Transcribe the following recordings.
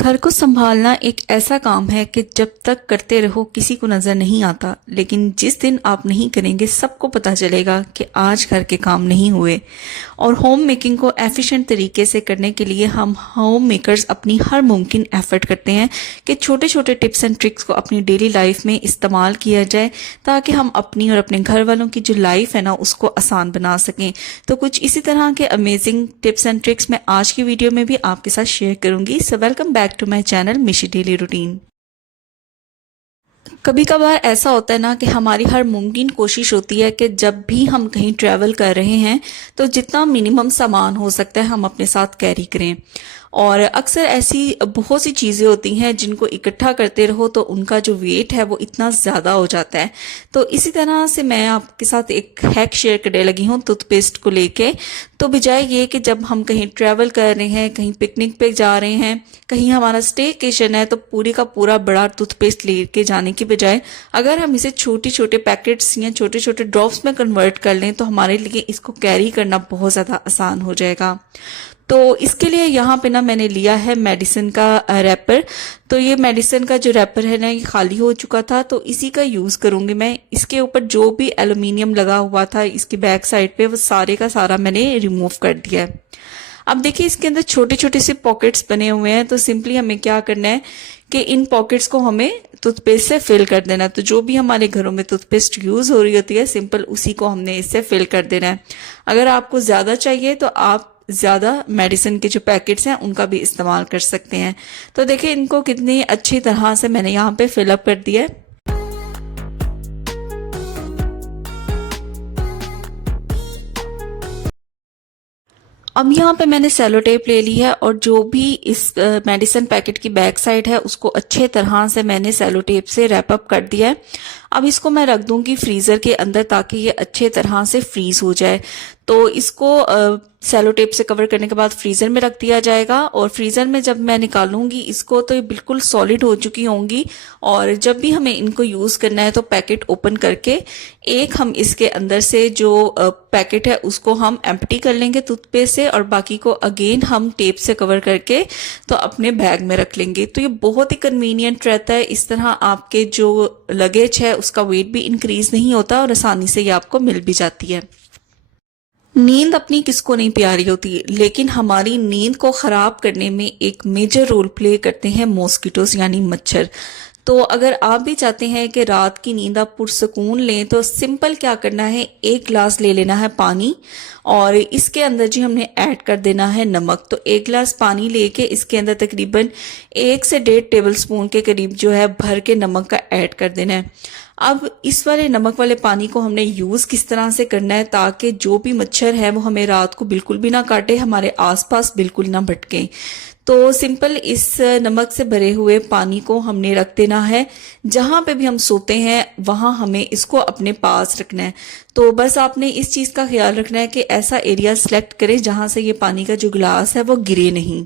घर को संभालना एक ऐसा काम है कि जब तक करते रहो किसी को नज़र नहीं आता, लेकिन जिस दिन आप नहीं करेंगे सबको पता चलेगा कि आज घर के काम नहीं हुए। और होम मेकिंग को एफिशिएंट तरीके से करने के लिए हम होम मेकर्स अपनी हर मुमकिन एफर्ट करते हैं कि छोटे छोटे टिप्स एंड ट्रिक्स को अपनी डेली लाइफ में इस्तेमाल किया जाए, ताकि हम अपनी और अपने घर वालों की जो लाइफ है ना उसको आसान बना सकें। तो कुछ इसी तरह के अमेजिंग टिप्स एंड ट्रिक्स मैं आज की वीडियो में भी आपके साथ शेयर करूंगी। So welcome back to my channel Mishi daily routine. कभी कभार ऐसा होता है ना कि हमारी हर मुमकिन कोशिश होती है कि जब भी हम कहीं ट्रैवल कर रहे हैं तो जितना मिनिमम सामान हो सकता है हम अपने साथ कैरी करें। और अक्सर ऐसी बहुत सी चीज़ें होती हैं जिनको इकट्ठा करते रहो तो उनका जो वेट है वो इतना ज़्यादा हो जाता है। तो इसी तरह से मैं आपके साथ एक हैक शेयर करने लगी हूँ टूथपेस्ट को लेके। तो बजाय ये कि जब हम कहीं ट्रैवल कर रहे हैं, कहीं पिकनिक पे जा रहे हैं, कहीं हमारा स्टेकेशन है, तो पूरी का पूरा बड़ा टूथपेस्ट लेके जाने की बजाय अगर हम इसे छोटे छोटे पैकेट्स या छोटे छोटे ड्रॉप्स में कन्वर्ट कर लें तो हमारे लिए इसको कैरी करना बहुत ज़्यादा आसान हो जाएगा। तो इसके लिए यहाँ पे ना मैंने लिया है मेडिसिन का रैपर। तो ये मेडिसिन का जो रैपर है ना ये खाली हो चुका था, तो इसी का यूज़ करूँगी मैं। इसके ऊपर जो भी एल्युमिनियम लगा हुआ था इसकी बैक साइड पे वो सारे का सारा मैंने रिमूव कर दिया है। अब देखिए इसके अंदर छोटे छोटे से पॉकेट्स बने हुए हैं, तो सिंपली हमें क्या करना है कि इन पॉकेट्स को हमें टूथपेस्ट से फिल कर देना है। तो जो भी हमारे घरों में टूथपेस्ट यूज़ हो रही होती है सिंपल उसी को हमने इससे फिल कर देना है। अगर आपको ज़्यादा चाहिए तो आप ज़्यादा मेडिसिन के जो पैकेट्स हैं उनका भी इस्तेमाल कर सकते हैं। तो देखिए इनको कितनी अच्छी तरह से मैंने यहाँ पे फिलअप कर दिया है। अब यहाँ पे मैंने सेलो टेप ले ली है और जो भी इस मेडिसिन पैकेट की बैक साइड है उसको अच्छे तरह से मैंने सेलो टेप से रैप अप कर दिया है। अब इसको मैं रख दूंगी फ्रीज़र के अंदर ताकि ये अच्छे तरह से फ्रीज हो जाए। तो इसको सेलो टेप से कवर करने के बाद फ्रीज़र में रख दिया जाएगा और फ्रीज़र में जब मैं निकालूंगी इसको तो ये बिल्कुल सॉलिड हो चुकी होंगी। और जब भी हमें इनको यूज़ करना है तो पैकेट ओपन करके एक हम इसके अंदर से जो पैकेट है उसको हम एम्प्टी कर लेंगे टूथपेस्ट से और बाकी को अगेन हम टेप से कवर करके तो अपने बैग में रख लेंगे। तो ये बहुत ही कन्वीनियंट रहता है। इस तरह आपके जो लगेज है उसका वेट भी इंक्रीज नहीं होता और आसानी से ये आपको मिल भी जाती है। नींद अपनी किसको नहीं प्यारी होती, लेकिन हमारी नींद को खराब करने में एक मेजर रोल प्ले करते हैं मॉस्किटोस यानी मच्छर। तो अगर आप भी चाहते हैं कि रात की नींद आप पुरसकून लें तो सिंपल क्या करना है, एक गिलास ले लेना है पानी और इसके अंदर जी हमने ऐड कर देना है नमक। तो एक गिलास पानी लेके इसके अंदर तकरीबन 1 से 1.5 टेबल स्पून के करीब जो है भर के नमक का ऐड कर देना है। अब इस वाले नमक वाले पानी को हमने यूज़ किस तरह से करना है ताकि जो भी मच्छर है वो हमें रात को बिल्कुल भी ना काटे, हमारे आसपास बिल्कुल ना भटके। तो सिंपल इस नमक से भरे हुए पानी को हमने रख देना है। जहां पे भी हम सोते हैं वहां हमें इसको अपने पास रखना है। तो बस आपने इस चीज़ का ख्याल रखना है कि ऐसा एरिया सिलेक्ट करें जहां से ये पानी का जो गिलास है वो गिरे नहीं।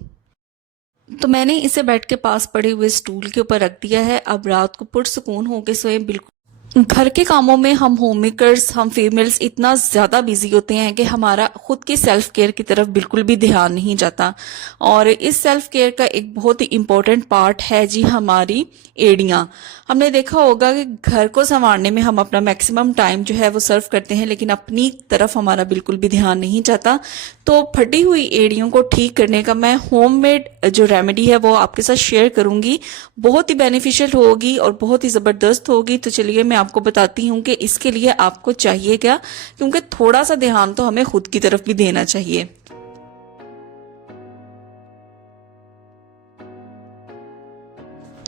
तो मैंने इसे बेड के पास पड़े हुए स्टूल के ऊपर रख दिया है। अब रात को पुरसुकून होकर सोए। बिल्कुल घर के कामों में हम होम मेकर्स, हम फीमेल्स इतना ज़्यादा बिजी होते हैं कि हमारा खुद की सेल्फ केयर की तरफ बिल्कुल भी ध्यान नहीं जाता। और इस सेल्फ केयर का एक बहुत ही इम्पोर्टेंट पार्ट है जी हमारी एड़ियाँ। हमने देखा होगा कि घर को संवारने में हम अपना मैक्सिमम टाइम जो है वो सर्व करते हैं, लेकिन अपनी तरफ हमारा बिल्कुल भी ध्यान नहीं जाता। तो फटी हुई एड़ियों को ठीक करने का मैं होममेड जो रेमेडी है वो आपके साथ शेयर करूंगी। बहुत ही बेनिफिशियल होगी और बहुत ही ज़बरदस्त होगी। तो चलिए मैं आपको बताती हूँ कि इसके लिए आपको चाहिए क्या, क्योंकि थोड़ा सा ध्यान तो हमें खुद की तरफ भी देना चाहिए।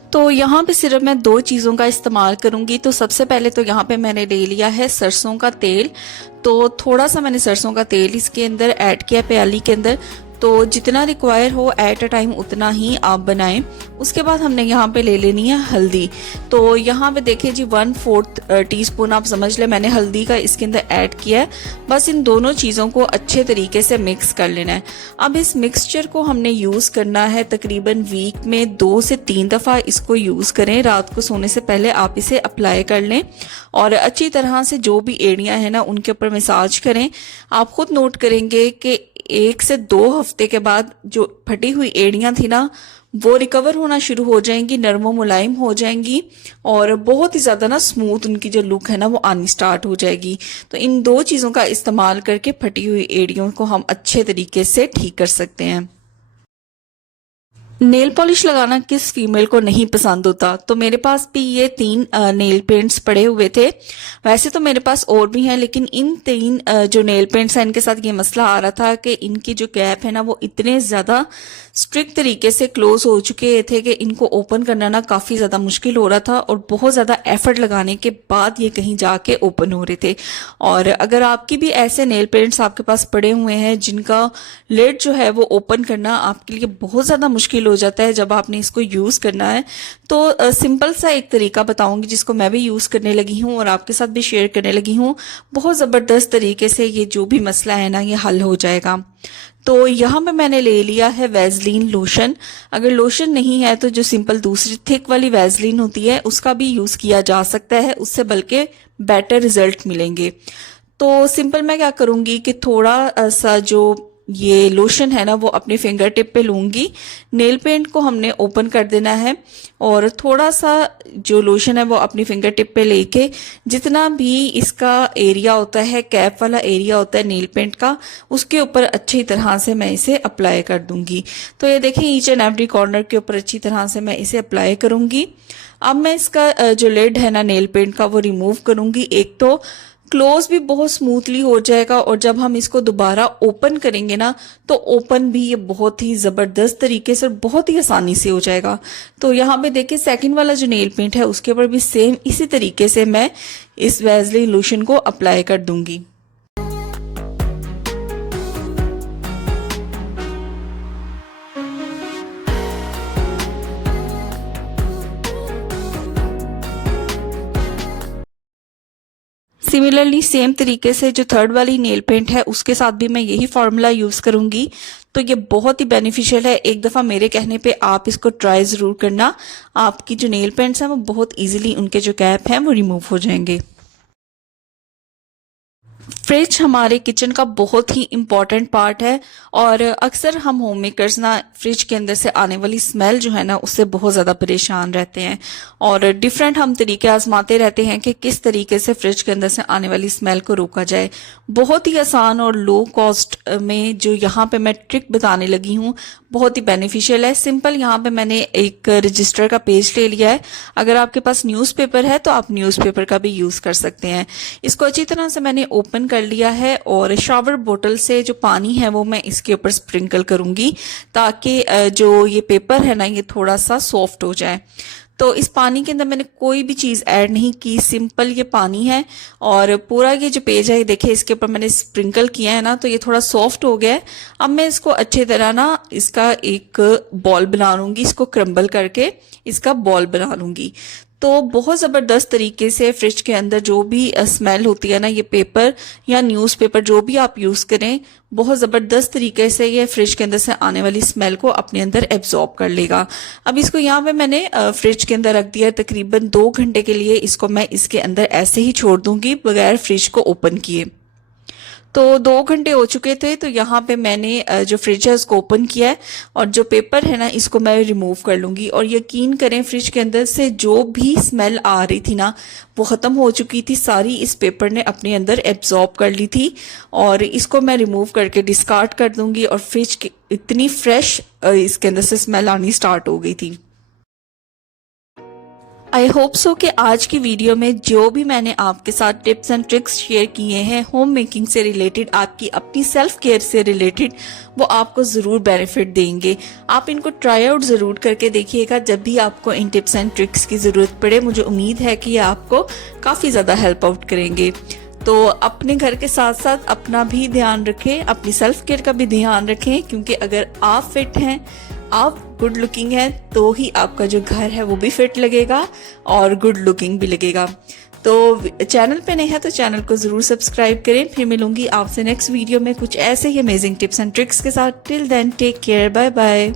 तो यहाँ पे सिर्फ मैं 2 चीज़ों का इस्तेमाल करूंगी। तो सबसे पहले तो यहाँ पे मैंने ले लिया है सरसों का तेल। तो थोड़ा सा मैंने सरसों का तेल इसके अंदर ऐड किया प्याली के अंदर। तो जितना रिक्वायर हो एट अ टाइम उतना ही आप बनाएं। उसके बाद हमने यहाँ पे ले लेनी है हल्दी। तो यहाँ पे देखिए जी 1/4 टीस्पून आप समझ लें मैंने हल्दी का इसके अंदर ऐड किया है। बस इन दोनों चीज़ों को अच्छे तरीके से मिक्स कर लेना है। अब इस मिक्सचर को हमने यूज़ करना है तकरीबन वीक में 2 से 3 दफ़ा इसको यूज़ करें। रात को सोने से पहले आप इसे अप्लाई कर लें और अच्छी तरह से जो भी एड़ियाँ हैं ना उनके ऊपर मसाज करें। आप खुद नोट करेंगे कि 1 से 2 हफ्ते के बाद जो फटी हुई एड़ियां थी ना, वो रिकवर होना शुरू हो जाएंगी, नरमो मुलायम हो जाएंगी और बहुत ही ज़्यादा ना स्मूथ उनकी जो लुक है ना वो आनी स्टार्ट हो जाएगी। तो इन 2 चीज़ों का इस्तेमाल करके फटी हुई एड़ियों को हम अच्छे तरीके से ठीक कर सकते हैं। नेल पॉलिश लगाना किस फीमेल को नहीं पसंद होता। तो मेरे पास भी ये 3 नेल पेंट्स पड़े हुए थे। वैसे तो मेरे पास और भी हैं, लेकिन इन 3 जो नेल पेंट्स हैं इनके साथ ये मसला आ रहा था कि इनकी जो कैप है ना वो इतने ज़्यादा स्ट्रिक्ट तरीके से क्लोज हो चुके थे कि इनको ओपन करना ना काफ़ी ज़्यादा मुश्किल हो रहा था और बहुत ज़्यादा एफर्ट लगाने के बाद ये कहीं जाके ओपन हो रहे थे। और अगर आपकी भी ऐसे नेल पेंट्स आपके पास पड़े हुए हैं जिनका लिड जो है वो ओपन करना आपके लिए बहुत ज़्यादा मुश्किल हो जाता है जब आपने इसको यूज़ करना है, तो सिंपल सा एक तरीका बताऊंगी जिसको मैं भी यूज़ करने लगी हूँ और आपके साथ भी शेयर करने लगी हूँ। बहुत ज़बरदस्त तरीके से ये जो भी मसला है ना ये हल हो जाएगा। तो यहाँ पे मैंने ले लिया है वैसलीन लोशन। अगर लोशन नहीं है तो जो सिंपल दूसरी थिक वाली वैसलीन होती है उसका भी यूज़ किया जा सकता है, उससे बल्कि बेटर रिजल्ट मिलेंगे। तो सिंपल मैं क्या करूँगी कि थोड़ा सा जो ये लोशन है ना वो अपने फिंगर टिप पे लूंगी। नेल पेंट को हमने ओपन कर देना है और थोड़ा सा जो लोशन है वो अपनी फिंगर टिप पे लेके जितना भी इसका एरिया होता है, कैप वाला एरिया होता है नेल पेंट का, उसके ऊपर अच्छी तरह से मैं इसे अप्लाई कर दूंगी। तो ये देखें ईच एंड एवरी कॉर्नर के ऊपर अच्छी तरह से मैं इसे अप्लाई करूंगी। अब मैं इसका जो लिड है ना नेल पेंट का वो रिमूव करूंगी। एक तो क्लोज भी बहुत स्मूथली हो जाएगा और जब हम इसको दोबारा ओपन करेंगे ना तो ओपन भी ये बहुत ही ज़बरदस्त तरीके से और बहुत ही आसानी से हो जाएगा। तो यहाँ पे देखिए सेकंड वाला जो नेल पेंट है उसके ऊपर भी सेम इसी तरीके से मैं इस वैसलीन लोशन को अप्लाई कर दूंगी। सिमिलरली सेम तरीके से जो थर्ड वाली नेल पेंट है उसके साथ भी मैं यही फॉर्मूला यूज़ करूंगी। तो ये बहुत ही बेनिफिशियल है। एक दफ़ा मेरे कहने पे आप इसको ट्राई ज़रूर करना। आपकी जो नेल पेंट्स हैं वो बहुत इजीली उनके जो कैप हैं वो रिमूव हो जाएंगे। फ्रिज हमारे किचन का बहुत ही इम्पॉर्टेंट पार्ट है और अक्सर हम होम मेकर्स ना फ्रिज के अंदर से आने वाली स्मेल जो है ना उससे बहुत ज़्यादा परेशान रहते हैं और डिफरेंट हम तरीके आजमाते रहते हैं कि किस तरीके से फ्रिज के अंदर से आने वाली स्मेल को रोका जाए। बहुत ही आसान और लो कॉस्ट में जो यहाँ पे मैं ट्रिक बताने लगी हूँ बहुत ही बेनिफिशियल है। सिंपल यहाँ पे मैंने एक रजिस्टर का पेज ले लिया है। अगर आपके पास न्यूज़पेपर है तो आप न्यूज़पेपर का भी यूज़ कर सकते हैं। इसको अच्छी तरह से मैंने ओपन कर लिया है और शावर बोतल से जो पानी है वो मैं इसके ऊपर स्प्रिंकल करूंगी ताकि जो ये पेपर है ना ये थोड़ा सा सॉफ्ट हो जाए। तो इस पानी के अंदर मैंने कोई भी चीज़ ऐड नहीं की, सिंपल ये पानी है और पूरा ये जो पेज है ये देखिए इसके ऊपर मैंने स्प्रिंकल किया है ना तो ये थोड़ा सॉफ्ट हो गया है। अब मैं इसको अच्छी तरह ना इसका एक बॉल बना लूंगी, इसको क्रम्बल करके इसका बॉल बना लूंगी। तो बहुत ज़बरदस्त तरीके से फ्रिज के अंदर जो भी स्मेल होती है ना ये पेपर या न्यूज़पेपर जो भी आप यूज़ करें बहुत ज़बरदस्त तरीके से ये फ्रिज के अंदर से आने वाली स्मेल को अपने अंदर एब्जॉर्ब कर लेगा। अब इसको यहाँ पे मैंने फ्रिज के अंदर रख दिया तकरीबन 2 घंटे के लिए। इसको मैं इसके अंदर ऐसे ही छोड़ दूंगी बगैर फ्रिज को ओपन किए। तो 2 घंटे हो चुके थे तो यहाँ पे मैंने जो फ्रिज है उसको ओपन किया है और जो पेपर है ना इसको मैं रिमूव कर लूंगी। और यकीन करें फ्रिज के अंदर से जो भी स्मेल आ रही थी ना वो ख़त्म हो चुकी थी, सारी इस पेपर ने अपने अंदर एब्जॉर्ब कर ली थी। और इसको मैं रिमूव करके डिस्कार्ड कर दूंगी और फ्रिज की इतनी फ्रेश इसके अंदर से स्मेल आनी स्टार्ट हो गई थी। आई होप सो कि आज की वीडियो में जो भी मैंने आपके साथ टिप्स एंड ट्रिक्स शेयर किए हैं होम मेकिंग से रिलेटेड, आपकी अपनी सेल्फ केयर से रिलेटेड, वो आपको ज़रूर बेनिफिट देंगे। आप इनको ट्राई आउट ज़रूर करके देखिएगा जब भी आपको इन टिप्स एंड ट्रिक्स की ज़रूरत पड़े। मुझे उम्मीद है कि ये आपको काफ़ी ज़्यादा हेल्प आउट करेंगे। तो अपने घर के साथ साथ अपना भी ध्यान रखें, अपनी सेल्फ केयर का भी ध्यान रखें, क्योंकि अगर आप फिट हैं, आप गुड लुकिंग है तो ही आपका जो घर है वो भी फिट लगेगा और गुड लुकिंग भी लगेगा। तो चैनल पे नए हैं तो चैनल को ज़रूर सब्सक्राइब करें। फिर मिलूंगी आपसे नेक्स्ट वीडियो में कुछ ऐसे ही अमेजिंग टिप्स एंड ट्रिक्स के साथ। Till then take care, bye bye.